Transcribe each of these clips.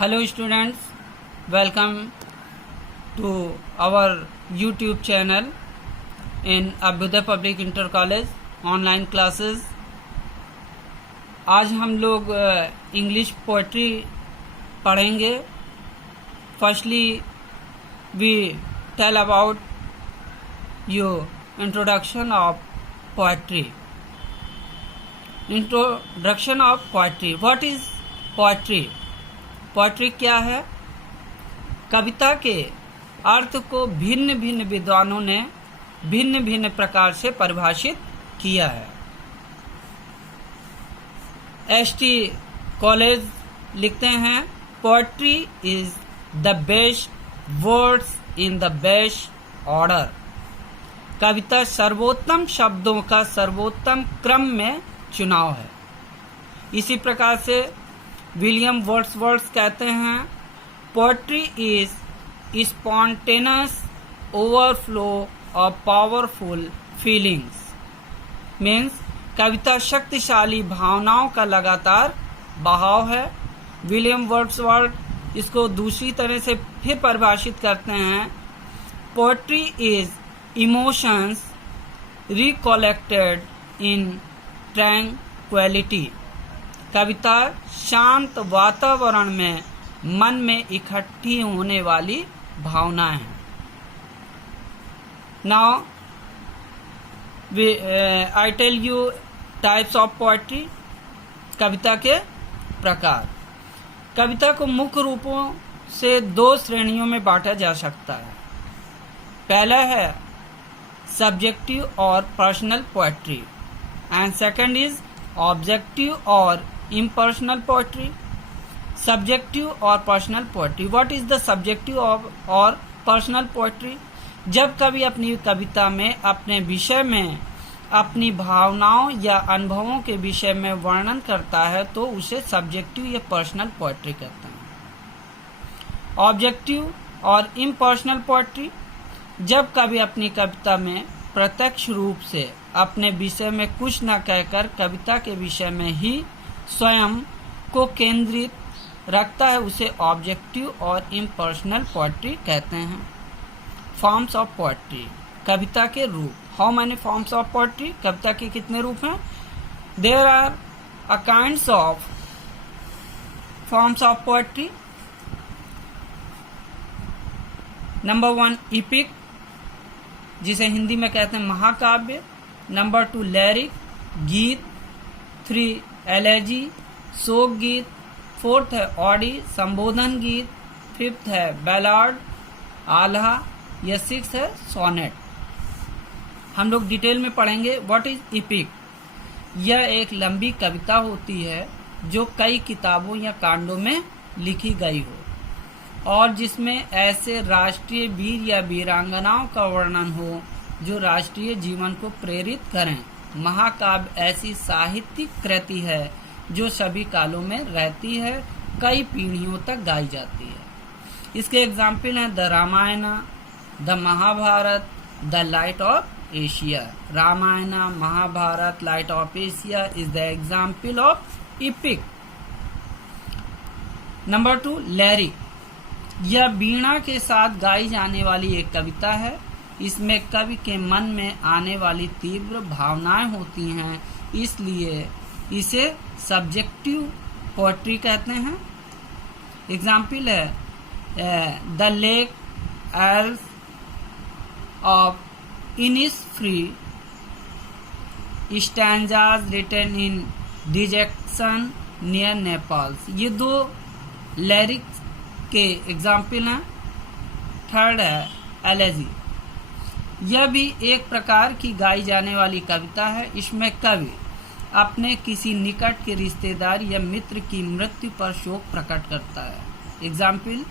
Hello students, welcome to our YouTube channel in Abhyudaya public inter college online classes. आज हम लोग English poetry पढ़ेंगे। Firstly we tell about your introduction of poetry. Introduction of poetry. What is poetry? Poetry क्या है? कविता के अर्थ को भिन्न भिन्न विद्वानों ने भिन्न भिन्न प्रकार से परिभाषित किया है। एस.टी. कॉलेज लिखते हैं, poetry is the best words in the best order. कविता सर्वोत्तम शब्दों का सर्वोत्तम क्रम में चुनाव है। इसी प्रकार से विलियम वर्ड्सवर्थ कहते हैं, poetry is spontaneous overflow of powerful feelings. Means कविता शक्तिशाली भावनाओं का लगातार बहाव है। विलियम वर्ड्सवर्थ इसको दूसरी तरह से फिर परिभाषित करते हैं, poetry is emotions recollected in tranquillity. कविता शांत वातावरण में मन में इकट्ठी होने वाली भावनाएं हैं। Now I tell you types of poetry. कविता के प्रकार। कविता को मुख्य रूपों से दो श्रेणियों में बांटा जा सकता है। पहला है सब्जेक्टिव और personal poetry and second is objective और impersonal poetry. Subjective और personal poetry. What is the subjective और personal poetry? जब कवि अपनी कविता में अपने विषय में अपनी भावनाओं या अनुभवों के विषय में वर्णन करता है तो उसे सब्जेक्टिव या पर्सनल पोएट्री कहते हैं। ऑब्जेक्टिव और इम्पर्सनल पोएट्री। जब कवि अपनी कविता में प्रत्यक्ष रूप से अपने विषय में कुछ न कहकर कविता के विषय में ही स्वयं को केंद्रित रखता है उसे ऑब्जेक्टिव और इम्पर्सनल पोएट्री कहते हैं। Forms of poetry. कविता के रूप। How many forms of poetry? कविता के कितने रूप हैं? There are a kinds of forms of poetry. Number 1 epic, जिसे हिंदी में कहते हैं महाकाव्य। नंबर 2 लैरिक, गीत। 3 एलेजी, शोक गीत। 4th है ऑडी, संबोधन गीत। 5th है बैलार्ड, आल्हा। या 6th है सोनेट। हम लोग डिटेल में पढ़ेंगे। What is EPIC? यह एक लंबी कविता होती है जो कई किताबों या कांडों में लिखी गई हो और जिसमें ऐसे राष्ट्रीय वीर या वीरांगनाओं का वर्णन हो जो राष्ट्रीय जीवन को प्रेरित करें। महाकाव्य ऐसी साहित्यिक कृति है जो सभी कालों में रहती है, कई पीढ़ियों तक गाई जाती है। इसके एग्जाम्पल हैं the Ramayana, the Mahabharata, the light of Asia. Ramayana, Mahabharata, light of Asia is the example of epic. Number 2 lyric. यह वीणा के साथ गाई जाने वाली एक कविता है। इसमें कवि के मन में आने वाली तीव्र भावनाएं होती हैं, इसलिए इसे सब्जेक्टिव पोएट्री कहते हैं। एग्जाम्पल है द लेक एल्स of Innisfree, stanzas written in dejection near Naples. ये 2 लैरिक के एग्जाम्पल हैं। 3rd है एलेजी। यह भी एक प्रकार की गाई जाने वाली कविता है। इसमें कवि अपने किसी निकट के रिश्तेदार या मित्र की मृत्यु पर शोक प्रकट करता है। Example,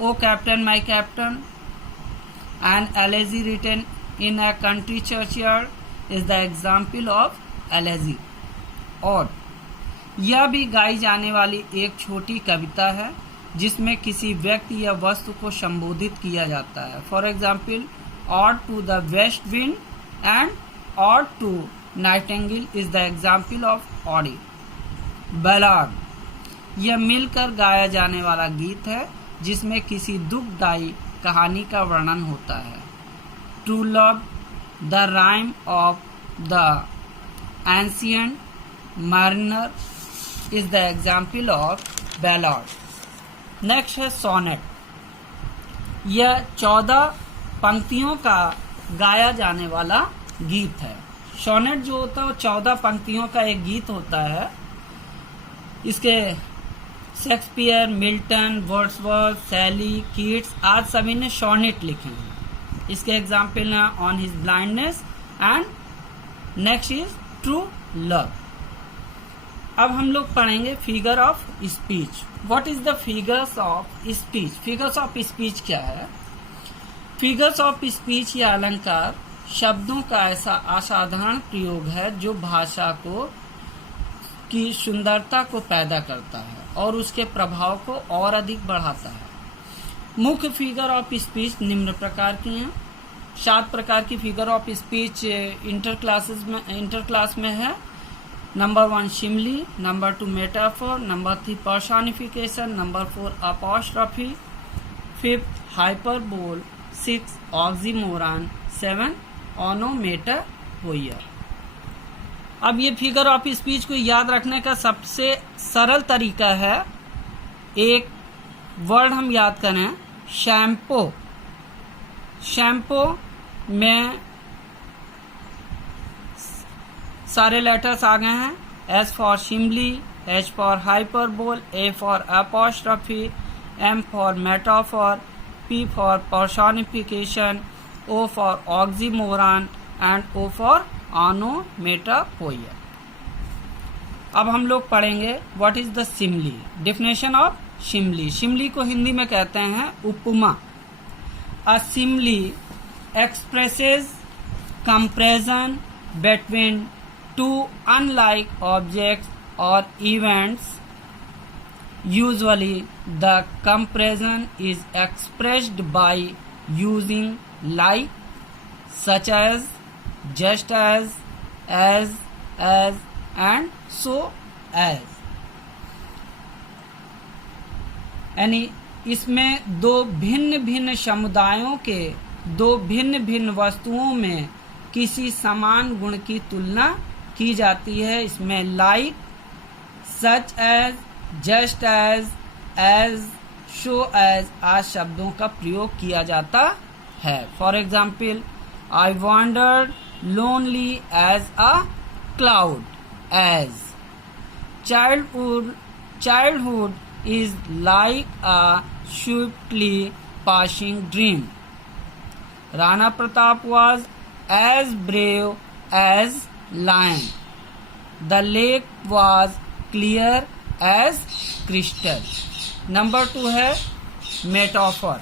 O captain my captain, an elegy written in a country churchyard is the example of elegy. और यह भी गाई जाने वाली एक छोटी कविता है जिसमें किसी व्यक्ति या वस्तु को संबोधित किया जाता है। For example, Ode to the west wind and Ode to nightingale is the example of ode. Ballad। यह मिलकर गाया जाने वाला गीत है जिसमें किसी दुखदायी कहानी का वर्णन होता है। True love, the rhyme of the ancient mariner is the example of ballad. Next है सोनेट। यह 14 पंक्तियों का गाया जाने वाला गीत है। सोनेट जो होता है वो 14 पंक्तियों का एक गीत होता है। इसके शेक्सपियर, मिल्टन, वर्ड्सवर्थ, शैली, कीट्स आज सभी ने सोनेट लिखे हैं। इसके एग्जाम्पल हैं on his blindness and next is true love. अब हम लोग पढ़ेंगे figure of speech. What is the figures of speech? Figures of speech क्या है? फिगर्स ऑफ स्पीच या अलंकार शब्दों का ऐसा असाधारण प्रयोग है जो भाषा को की सुंदरता को पैदा करता है और उसके प्रभाव को और अधिक बढ़ाता है। मुख्य फिगर ऑफ स्पीच निम्न प्रकार की हैं। 7 प्रकार की figure of speech inter class में है। Number 1 simile, number 2 metaphor, number 3 personification, number 4 apostrophe, 5th hyperbole, 6 oxymoron, 7 onomatopoeia. अब ये फिगर ऑफ स्पीच को याद रखने का सबसे सरल तरीका है, एक वर्ड हम याद करें, शैम्पू। शैम्पू में सारे लेटर्स आ गए हैं। S for simile, H for hyperbole, A for apostrophe, M for metaphor, P for personification, O for oxymoron and O for onomatopoeia. अब हम लोग पढ़ेंगे what is the simile. Definition of simile. Simile को हिंदी में कहते हैं उपमा। A simile expresses comparison between two unlike objects or events. Usually the comparison is expressed by using like, such as, just as and so as। यानी इसमें दो भिन्न भिन्न समुदायों के दो भिन्न भिन्न वस्तुओं में किसी समान गुण की तुलना की जाती है। इसमें like, such as, just as, so as आज शब्दों का प्रयोग किया जाता है। For example, I wondered lonely as a cloud as. Childhood is like a swiftly passing dream. Rana Pratap was as brave as lion. The lake was clear as crystal. Number 2 है metaphor.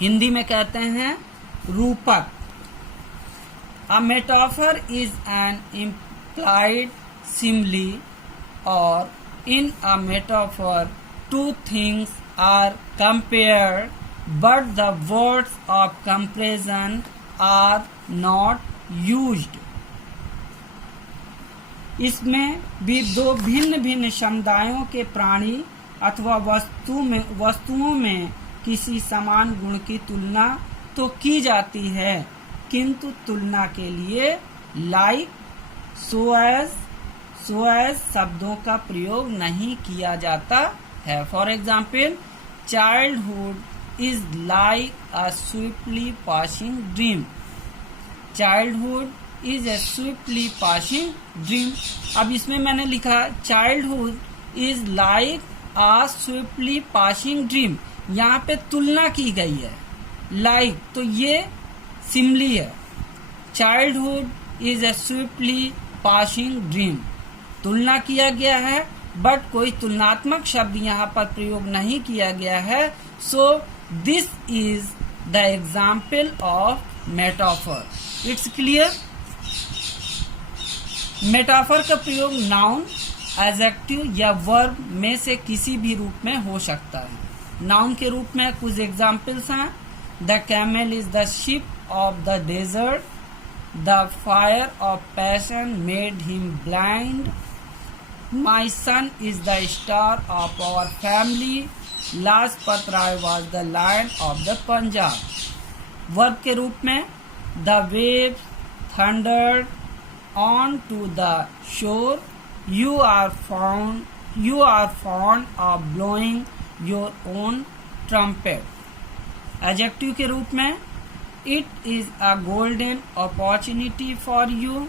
Hindi में कहते हैं रूपक। A metaphor is an implied simile, or in a metaphor two things are compared but the words of comparison are not used। इसमें भी दो भिन्न भिन्न समुदायों के प्राणी अथवा वस्तुओं में किसी समान गुण की तुलना तो की जाती है, किंतु तुलना के लिए लाइक, सो एज शब्दों का प्रयोग नहीं किया जाता है। For example, childhood is like a swiftly passing dream. Childhood is a swiftly passing dream. अब इसमें मैंने लिखा childhood is like a swiftly passing dream. यहाँ पे तुलना की गई है लाइक, तो ये सिमली है। Childhood is a swiftly passing dream, तुलना किया गया है बट कोई तुलनात्मक शब्द यहाँ पर प्रयोग नहीं किया गया है। So this is the example of metaphor. It's clear. Metaphor का प्रयोग नाउन, एडजेक्टिव या वर्ब में से किसी भी रूप में हो सकता है। नाउन के रूप में कुछ एग्जाम्पल्स हैं। The camel is the ship of the desert. The fire of passion made him blind. My son is the star of our family. Lajpat Rai was the lion of the Punjab. Verb के रूप में the waves thundered on to the shore. You are fond of blowing your own trumpet. Adjective के रूप में It is a golden opportunity for you.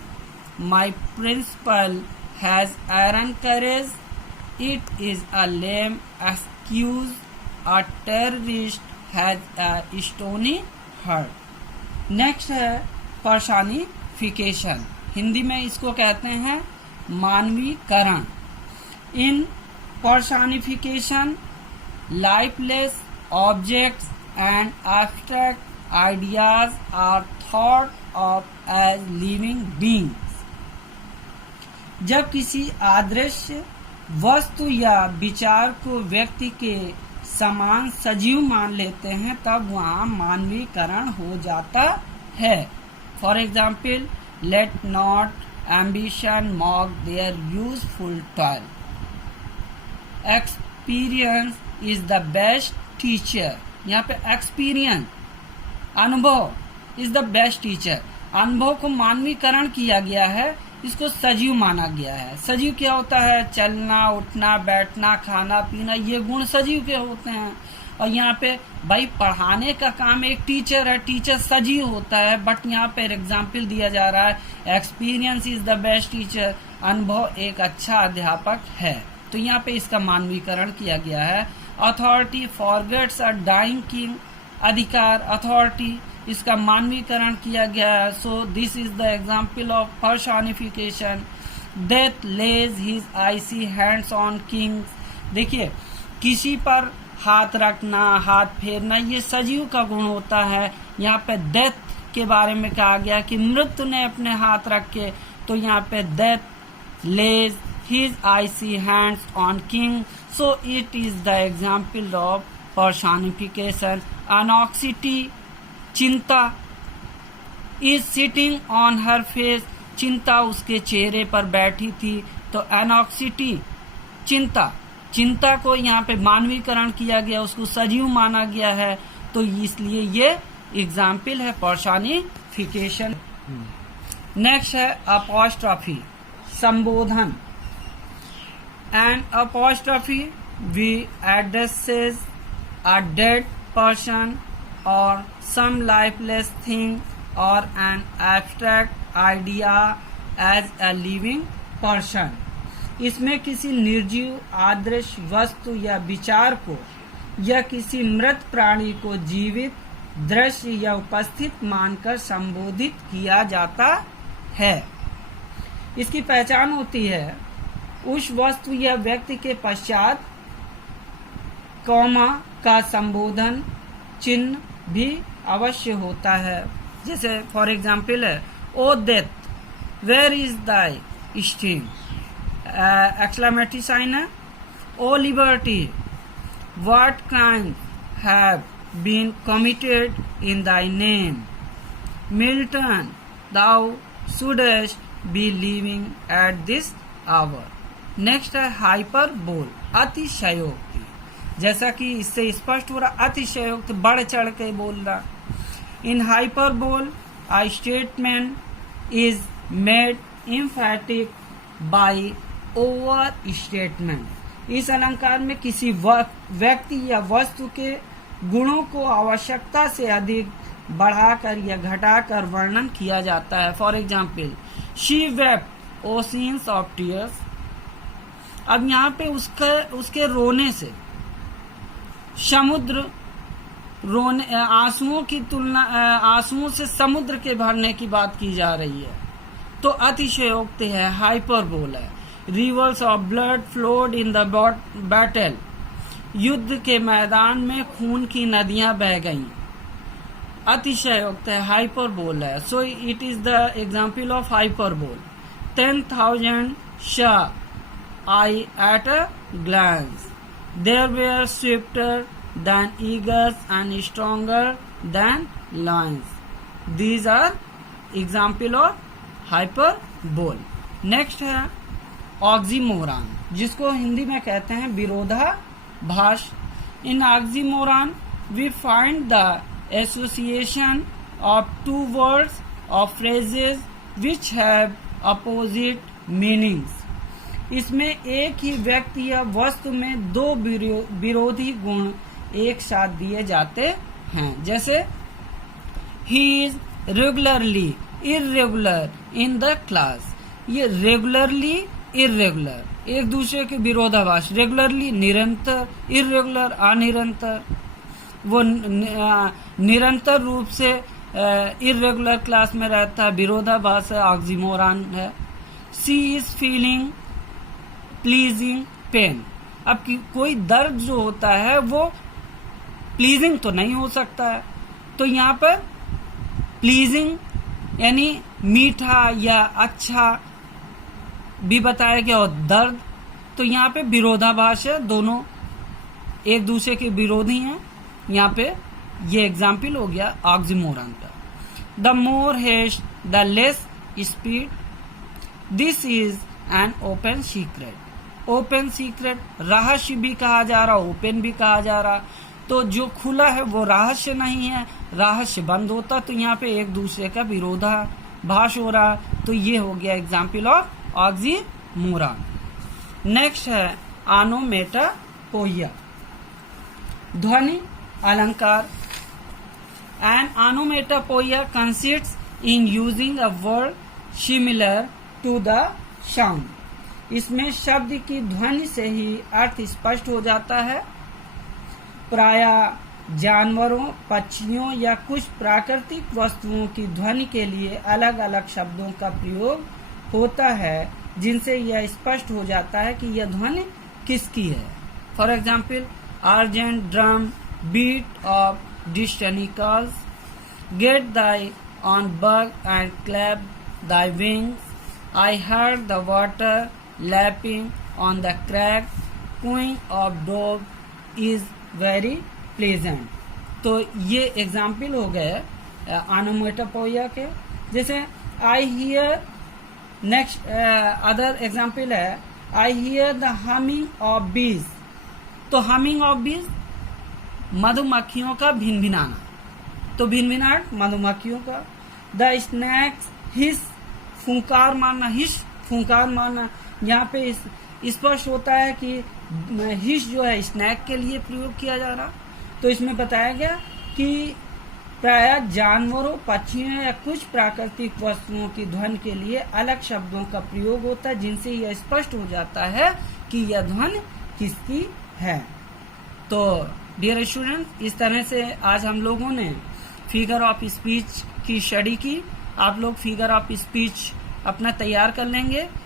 My principal has iron courage. It is a lame excuse. A terrorist has a stony heart. Next है personification. Hindi में इसको कहते हैं मानवीकरण. In personification lifeless objects and abstract ideas are thought of as living beings. जब किसी आदर्श वस्तु या विचार को व्यक्ति के समान सजीव मान लेते हैं तब वहाँ मानवीकरण हो जाता है. For example, let not ambition mock their useful toil. Experience is the best teacher. यहाँ पे एक्सपीरियंस, अनुभव इज द बेस्ट टीचर. अनुभव को मानवीकरण किया गया है, इसको सजीव माना गया है. सजीव क्या होता है? चलना, उठना, बैठना, खाना पीना, ये गुण सजीव के होते हैं. और यहाँ पे भाई पढ़ाने का काम एक टीचर है, टीचर सजीव होता है. बट यहाँ पे एग्जाम्पल दिया जा रहा है experience is the best teacher. अनुभव एक अच्छा अध्यापक है. तो यहाँ पे इसका मानवीकरण किया गया है. Authority forgets a dying king. अधिकार, अथॉरिटी, इसका मानवीकरण किया गया है. So this is the example of personification. Death lays his icy hands on kings. देखिए, किसी पर हाथ रखना, हाथ फेरना, ये सजीव का गुण होता है. यहाँ पे डेथ के बारे में कहा गया कि मृत्यु ने अपने हाथ रखे. तो यहाँ पे death lays his icy hands on king. So it is the example of personification. Anxiety, चिंता, is sitting on her face. चिंता उसके चेहरे पर बैठी थी. तो एनॉक्सिटी, चिंता, चिंता को यहाँ पे मानवीकरण किया गया, उसको सजीव माना गया है. तो इसलिए ये एग्जाम्पल है पर्सनिफिकेशन. नेक्स्ट है अपॉस्ट्रॉफी, संबोधन. And apostrophe we addresses a dead person or some lifeless thing or an abstract idea as a living person. इसमें किसी निर्जीव आदर्श वस्तु या विचार को या किसी मृत प्राणी को जीवित दृश्य या उपस्थित मानकर संबोधित किया जाता है. इसकी पहचान होती है उस वस्तु या व्यक्ति के पश्चात कॉमा का संबोधन चिन्ह भी अवश्य होता है. जैसे फॉर एग्जाम्पल है O death where is thy sting. Exclamatory sign है. O liberty what crime have been committed in thy name. Milton thou shouldst be living at this hour. Next है हाइपरबोल, अतिशयोक्ति. जैसा कि इससे स्पष्ट हो रहा, अतिशयोक्त, बढ़ चढ़ के बोलना. इन hyperbole a statement is made emphatic by overstatement. इस अलंकार में किसी व्यक्ति या वस्तु के गुणों को आवश्यकता से अधिक बढ़ाकर या घटाकर वर्णन किया जाता है. For example, she wept oceans of tears. अब यहाँ पे उसके रोने से समुद्र, रोने, आंसुओं की तुलना, आंसुओं से समुद्र के भरने की बात की जा रही है. तो अतिशयोक्ति है, हाइपरबोल है. Reverse of blood flowed in the battle. युद्ध के मैदान में खून की नदियां बह गईं. अतिशयोक्त है, हाइपरबोल है. सो it is the example of hyperbole. 10,000 saw I at a glance. They were swifter than eagles and stronger than lions. These are example of hyperbole. Next है ऑक्सीमोरॉन, जिसको हिंदी में कहते हैं विरोधाभास। In oxymoron we find the association of two words or phrases which have opposite meanings। इसमें एक ही व्यक्ति या वस्तु में दो विरोधी गुण एक साथ दिए जाते हैं। जैसे he is regularly irregular in the class। ये रेगुलरली इरेगुलर एक दूसरे के विरोधाभास। रेगुलरली निरंतर, इरेगुलर अनिरंतर। वो निरंतर रूप से इरेगुलर क्लास में रहता है, विरोधाभास है, ऑक्सीमोरॉन है। सी इज फीलिंग प्लीजिंग पेन। अब कोई दर्द जो होता है वो प्लीजिंग तो नहीं हो सकता है, तो यहाँ पर प्लीजिंग यानी मीठा या अच्छा भी बताया गया, और दर्द तो यहाँ पे विरोधाभास है, दोनों एक दूसरे के विरोधी हैं। यहाँ पे ये एग्जाम्पल हो गया ऑक्सीमोरॉन का। The more haste the less speed, this is an open secret. Open secret रहस्य भी कहा जा रहा, ओपन भी कहा जा रहा। तो जो खुला है वो रहस्य नहीं है, रहस्य बंद होता तो यहाँ पे एक दूसरे का विरोधाभास हो रहा। तो ये हो गया एग्जाम्पल ऑफ ऑक्सीमोरॉन। नेक्स्ट है ऑनोमेटोपोइया, ध्वनि अलंकार। An onomatopoeia consists in using a word similar to the sound। इसमें शब्द की ध्वनि से ही अर्थ स्पष्ट हो जाता है। प्रायः जानवरों, पक्षियों या कुछ प्राकृतिक वस्तुओं की ध्वनि के लिए अलग अलग शब्दों का प्रयोग होता है, जिनसे यह स्पष्ट हो जाता है कि यह ध्वनि किसकी है। For example, urgent drum, beat of distant get thy on bug and clap thy wings, I heard the water lapping on the crack, cooing of dog is very pleasant। तो ये एग्जाम्पल हो गए ऑनोमेटोपोइया के। जैसे I hear, next other example है I hear the humming of bees. तो humming of बीज मधुमक्खियों का भिनभिनाना, तो भिनभिनाहट मधुमक्खियों का। द स्नैक्स हिस, फुंकार मारना, हिस फुंकार मारना। यहाँ पे स्पष्ट होता है कि हिस जो है स्नैक के लिए प्रयोग किया जा रहा। तो इसमें बताया गया कि प्रायः जानवरों, पक्षियों या कुछ प्राकृतिक वस्तुओं की ध्वनि के लिए अलग शब्दों का प्रयोग होता है, जिनसे यह स्पष्ट हो जाता है कि यह ध्वनि किसकी है। तो डियर स्टूडेंट, इस तरह से आज हम लोगों ने फिगर ऑफ स्पीच की स्टडी की। आप लोग फिगर ऑफ स्पीच अपना तैयार कर लेंगे।